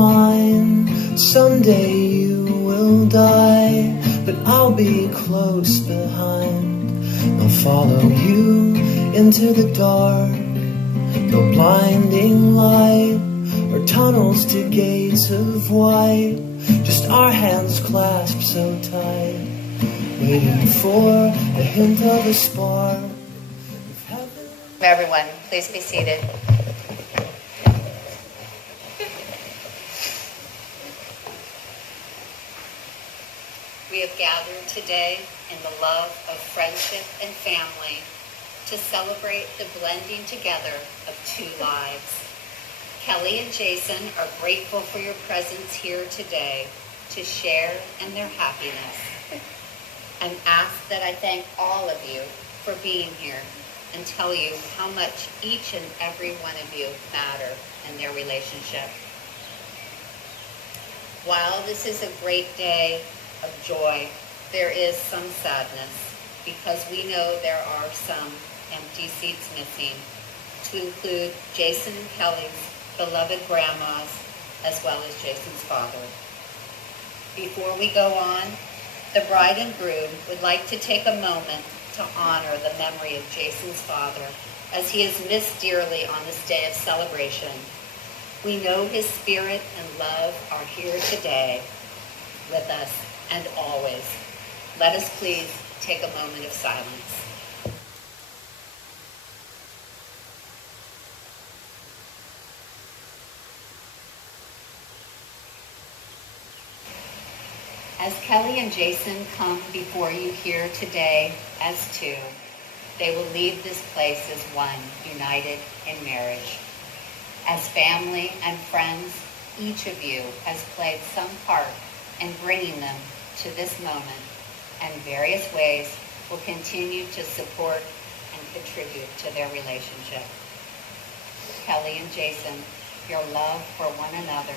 mine. Someday you will die, but I'll be close behind. I'll follow you into the dark, no blinding light or tunnels to gates of white, just our hands clasped so tight, waiting for a hint of a spark of heaven. Everyone, please be seated. We have gathered today in the love of friendship and family to celebrate the blending together of two lives. Kelly and Jason are grateful for your presence here today to share in their happiness, and ask that I thank all of you for being here and tell you how much each and every one of you matter in their relationship. While this is a great day of joy, there is some sadness because we know there are some empty seats missing, to include Jason and Kelly's beloved grandmas, as well as Jason's father. Before we go on, the bride and groom would like to take a moment to honor the memory of Jason's father, as he is missed dearly on this day of celebration. We know his spirit and love are here today with us and always. Let us please take a moment of silence. As Kelly and Jason come before you here today as two, they will leave this place as one, united in marriage. As family and friends, each of you has played some part in bringing them to this moment, and in various ways will continue to support and contribute to their relationship. Kelly and Jason, your love for one another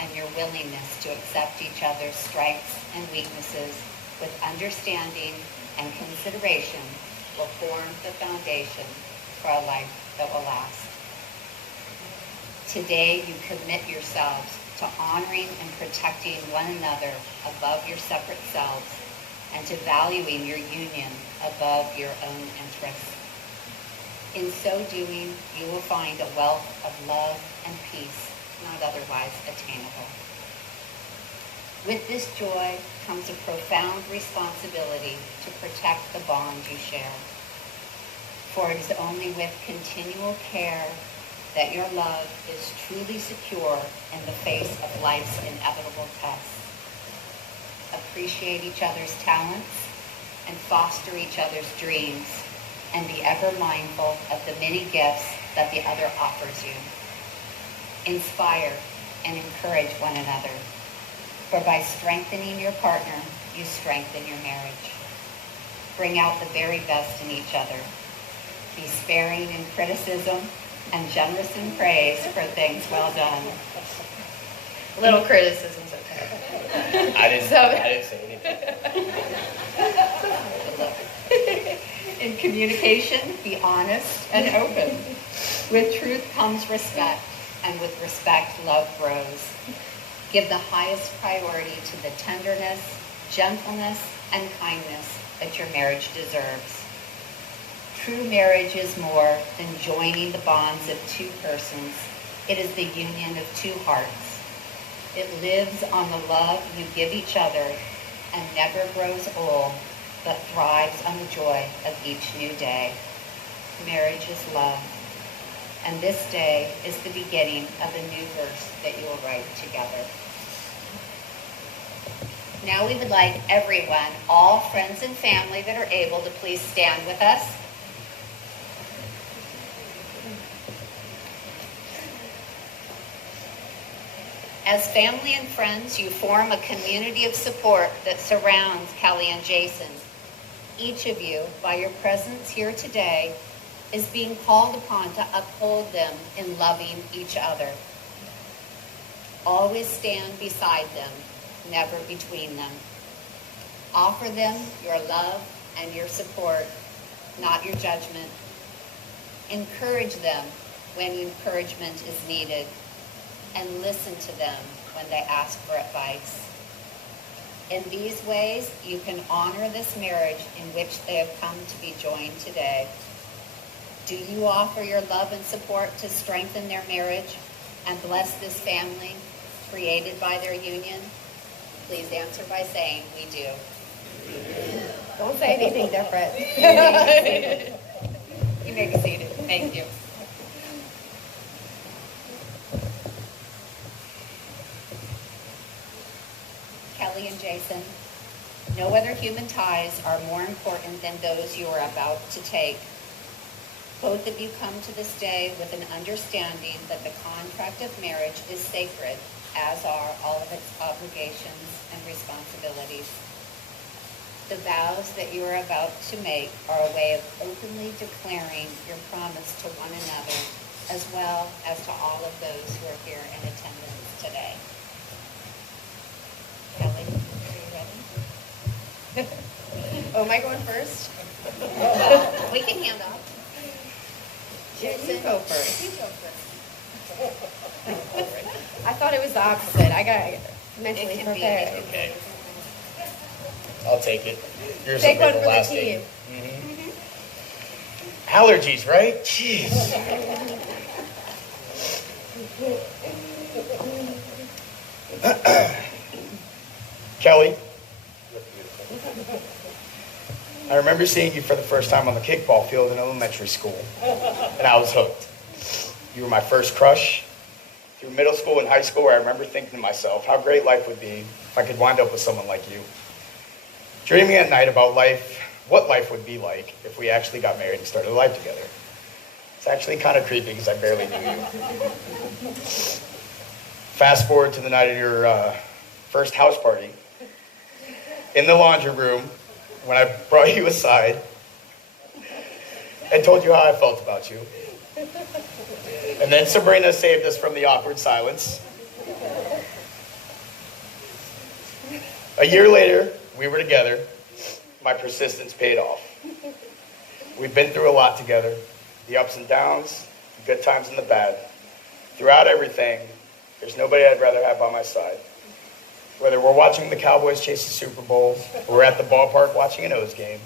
and your willingness to accept each other's strengths and weaknesses with understanding and consideration will form the foundation for a life that will last. Today, you commit yourselves to honoring and protecting one another above your separate selves, and to valuing your union above your own interests. In so doing, you will find a wealth of love and peace not otherwise attainable. With this joy comes a profound responsibility to protect the bond you share. For it is only with continual care that your love is truly secure in the face of life's inevitable tests. Appreciate each other's talents and foster each other's dreams, and be ever mindful of the many gifts that the other offers you. Inspire and encourage one another, for by strengthening your partner, you strengthen your marriage. Bring out the very best in each other. Be sparing in criticism and generous in praise for things well done. Little criticism's okay. I didn't say anything. In communication, be honest and open. With truth comes respect, and with respect, love grows. Give the highest priority to the tenderness, gentleness, and kindness that your marriage deserves. True marriage is more than joining the bonds of two persons. It is the union of two hearts. It lives on the love you give each other and never grows old, but thrives on the joy of each new day. Marriage is love. And this day is the beginning of a new verse that you will write together. Now we would like everyone, all friends and family that are able, to please stand with us. As family and friends, you form a community of support that surrounds Kelly and Jason. Each of you, by your presence here today, is being called upon to uphold them in loving each other. Always stand beside them, never between them. Offer them your love and your support, not your judgment. Encourage them when encouragement is needed. and listen to them when they ask for advice. In these ways, you can honor this marriage in which they have come to be joined today. Do you offer your love and support to strengthen their marriage and bless this family created by their union? Please answer by saying, we do. Don't say anything different. You may be seated. Thank you. Kelly and Jason, no other human ties are more important than those you are about to take. Both of you come to this day with an understanding that the contract of marriage is sacred, as are all of its obligations and responsibilities. The vows that you are about to make are a way of openly declaring your promise to one another, as well as to all of those who are here in attendance today. Kelly, are you ready? Oh, am I going first? Well, we can hand off. You go first. You go first. I thought it was the opposite. I got mentally It can be. prepared. Okay. I'll take it. Yours Take will one be for the the last team. name. Allergies, right? Jeez. Kelly, I remember seeing you for the first time on the kickball field in elementary school, and I was hooked. You were my first crush. Through middle school and high school, I remember thinking to myself how great life would be if I could wind up with someone like you. Dreaming at night about life, what life would be like if we actually got married and started a life together. It's actually kind of creepy because I barely knew you. Fast forward to the night of your first house party. In the laundry room, when I brought you aside and told you how I felt about you. And then Sabrina saved us from the awkward silence. A year later, we were together. My persistence paid off. We've been through a lot together. The ups and downs, the good times and the bad. Throughout everything, there's nobody I'd rather have by my side. Whether we're watching the Cowboys chase the Super Bowl, or we're at the ballpark watching an O's game,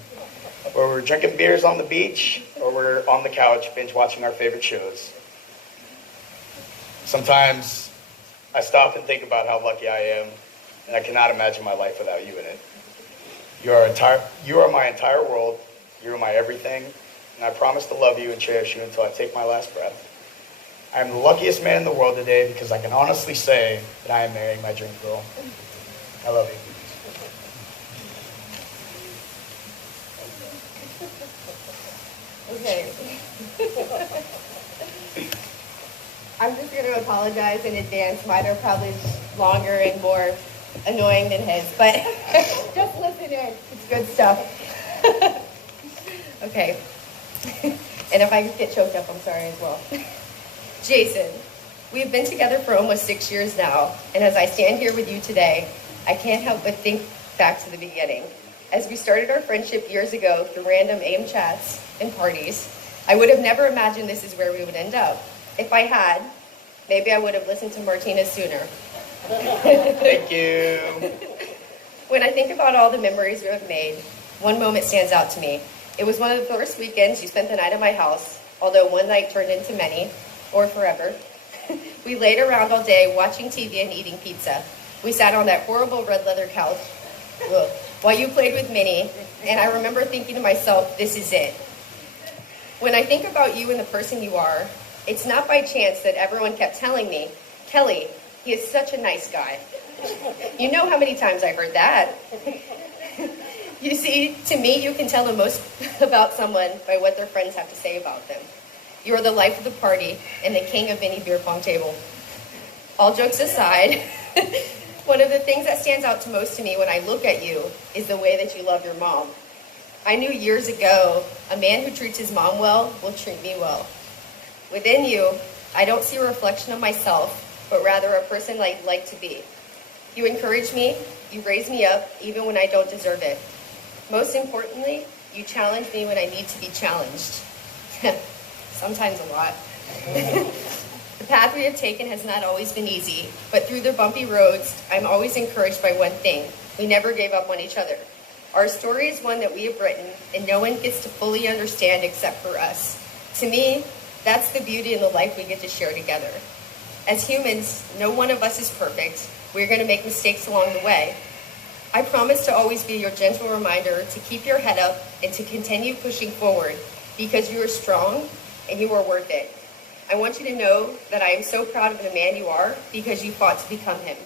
or we're drinking beers on the beach, or we're on the couch binge watching our favorite shows. Sometimes I stop and think about how lucky I am, and I cannot imagine my life without you in it. You are my entire world. You are my everything, and I promise to love you and cherish you until I take my last breath. I am the luckiest man in the world today because I can honestly say that I am marrying my dream girl. I love you. Okay. I'm just going to apologize in advance. Mine are probably longer and more annoying than his, but just listen in. It's good stuff. Okay. And if I get choked up, I'm sorry as well. Jason, we've been together for almost 6 years now, and as I stand here with you today, I can't help but think back to the beginning. As we started our friendship years ago through random AIM chats and parties, I would have never imagined this is where we would end up. If I had, maybe I would have listened to Martina sooner. Thank you. When I think about all the memories we have made, one moment stands out to me. It was one of the first weekends you spent the night at my house, although one night turned into many, or forever. We laid around all day watching TV and eating pizza. We sat on that horrible red leather couch while you played with Minnie, and I remember thinking to myself, this is it. When I think about you and the person you are, it's not by chance that everyone kept telling me, Kelly, he is such a nice guy. You know how many times I heard that. You see, to me, you can tell the most about someone by what their friends have to say about them. You are the life of the party and the king of any beer pong table. All jokes aside, one of the things that stands out to most to me when I look at you is the way that you love your mom. I knew years ago, a man who treats his mom well will treat me well. Within you, I don't see a reflection of myself, but rather a person I'd like to be. You encourage me, you raise me up, even when I don't deserve it. Most importantly, you challenge me when I need to be challenged. Sometimes a lot. The path we have taken has not always been easy, but through the bumpy roads, I'm always encouraged by one thing. We never gave up on each other. Our story is one that we have written, and no one gets to fully understand except for us. To me, that's the beauty in the life we get to share together. As humans, no one of us is perfect. We're going to make mistakes along the way. I promise to always be your gentle reminder to keep your head up and to continue pushing forward because you are strong and you are worth it. I want you to know that I am so proud of the man you are because you fought to become him.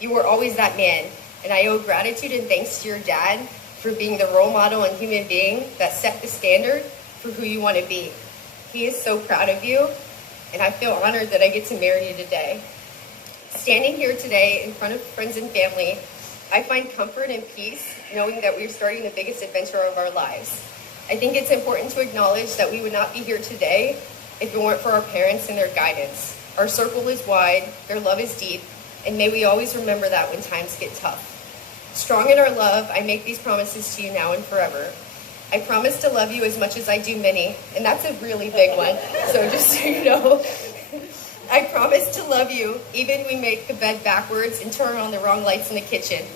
You were always that man, and I owe gratitude and thanks to your dad for being the role model and human being that set the standard for who you want to be. He is so proud of you, and I feel honored that I get to marry you today. Standing here today in front of friends and family, I find comfort and peace knowing that we're starting the biggest adventure of our lives. I think it's important to acknowledge that we would not be here today if it weren't for our parents and their guidance. Our circle is wide, their love is deep, and may we always remember that when times get tough. Strong in our love, I make these promises to you now and forever. I promise to love you as much as I do many, and that's a really big one, so just so you know. I promise to love you, even if we make the bed backwards and turn on the wrong lights in the kitchen.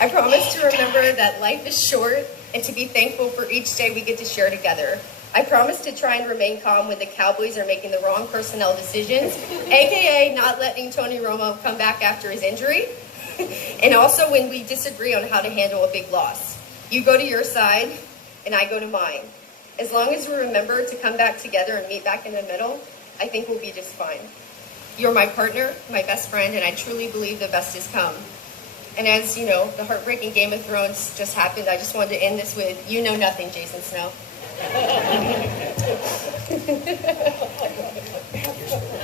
I promise to remember that life is short and to be thankful for each day we get to share together. I promise to try and remain calm when the Cowboys are making the wrong personnel decisions, aka not letting Tony Romo come back after his injury, and also when we disagree on how to handle a big loss. You go to your side, and I go to mine. As long as we remember to come back together and meet back in the middle, I think we'll be just fine. You're my partner, my best friend, and I truly believe the best is come. And as you know, the heartbreaking Game of Thrones just happened, I just wanted to end this with, you know nothing, Jason Snow.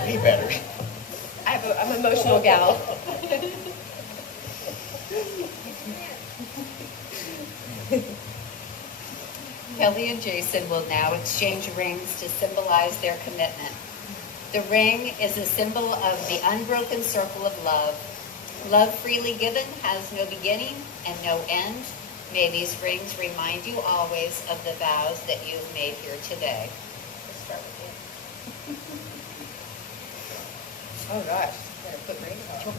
Be better. I'm an emotional gal. Kelly and Jason will now exchange rings to symbolize their commitment. The ring is a symbol of the unbroken circle of love. Love freely given has no beginning and no end. May these rings remind you always of the vows that you've made here today. Let's start with you. Oh gosh, gotta put rings on.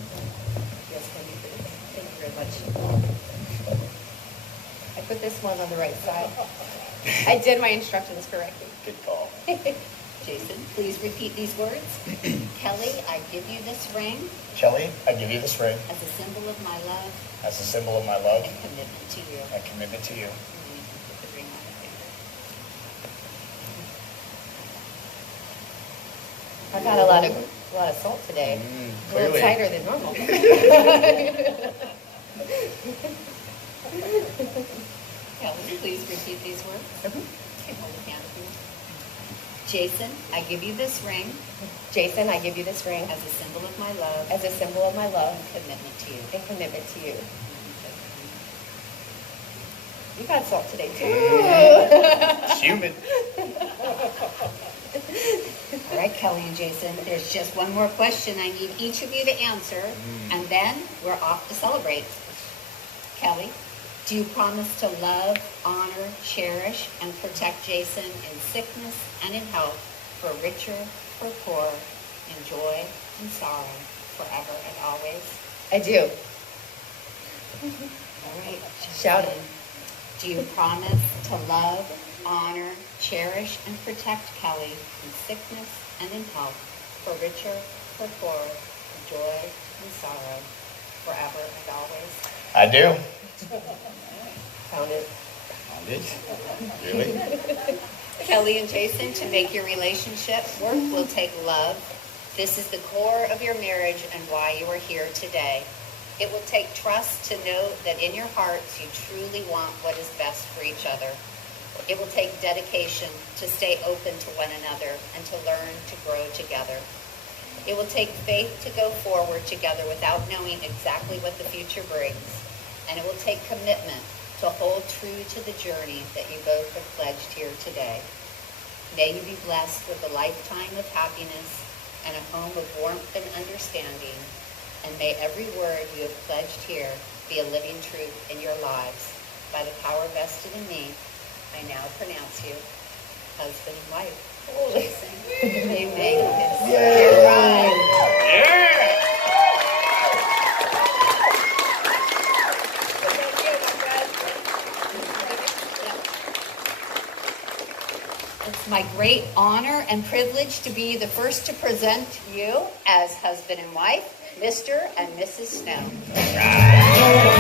Yes, thank you very much. I put this one on the right side. I did my instructions correctly. Good call. Jason, please repeat these words. Kelly, I give you this ring Kelly, I give you this ring as a symbol of my love as a symbol of my love and commitment to you. and commitment to you. And then you can put the ring on the finger. I got a lot of salt today. A little Clearly. tighter than normal. Kelly, please repeat these words. Okay, hold the hand up. Jason, I give you this ring Jason, I give you this ring as a symbol of my love as a symbol of my love and commitment to you. and commitment to you. You got salt today too. It's human. All right, Kelly and Jason, there's just one more question I need each of you to answer, and then we're off to celebrate. Kelly, do you promise to love, honor, cherish, and protect Jason in sickness and in health, for richer, for poor, in joy and sorrow, forever and always? I do. All right. Shout it. Do you promise to love, honor, cherish, and protect Kelly in sickness and in health, for richer, for poor, in joy and sorrow, forever and always? I do. Found it. I did. Really? Kelly and Jason, to make your relationship work will take love. This is the core of your marriage and why you are here today. It will take trust to know that in your hearts you truly want what is best for each other. It will take dedication to stay open to one another and to learn to grow together. It will take faith to go forward together without knowing exactly what the future brings. And it will take commitment to hold true to the journey that you both have pledged here today. May you be blessed with a lifetime of happiness and a home of warmth and understanding. And may every word you have pledged here be a living truth in your lives. By the power vested in me, I now pronounce you husband and wife. Oh. You make this. Yay. You're right. Yeah. It's my great honor and privilege to be the first to present you as husband and wife, Mr. and Mrs. Snow.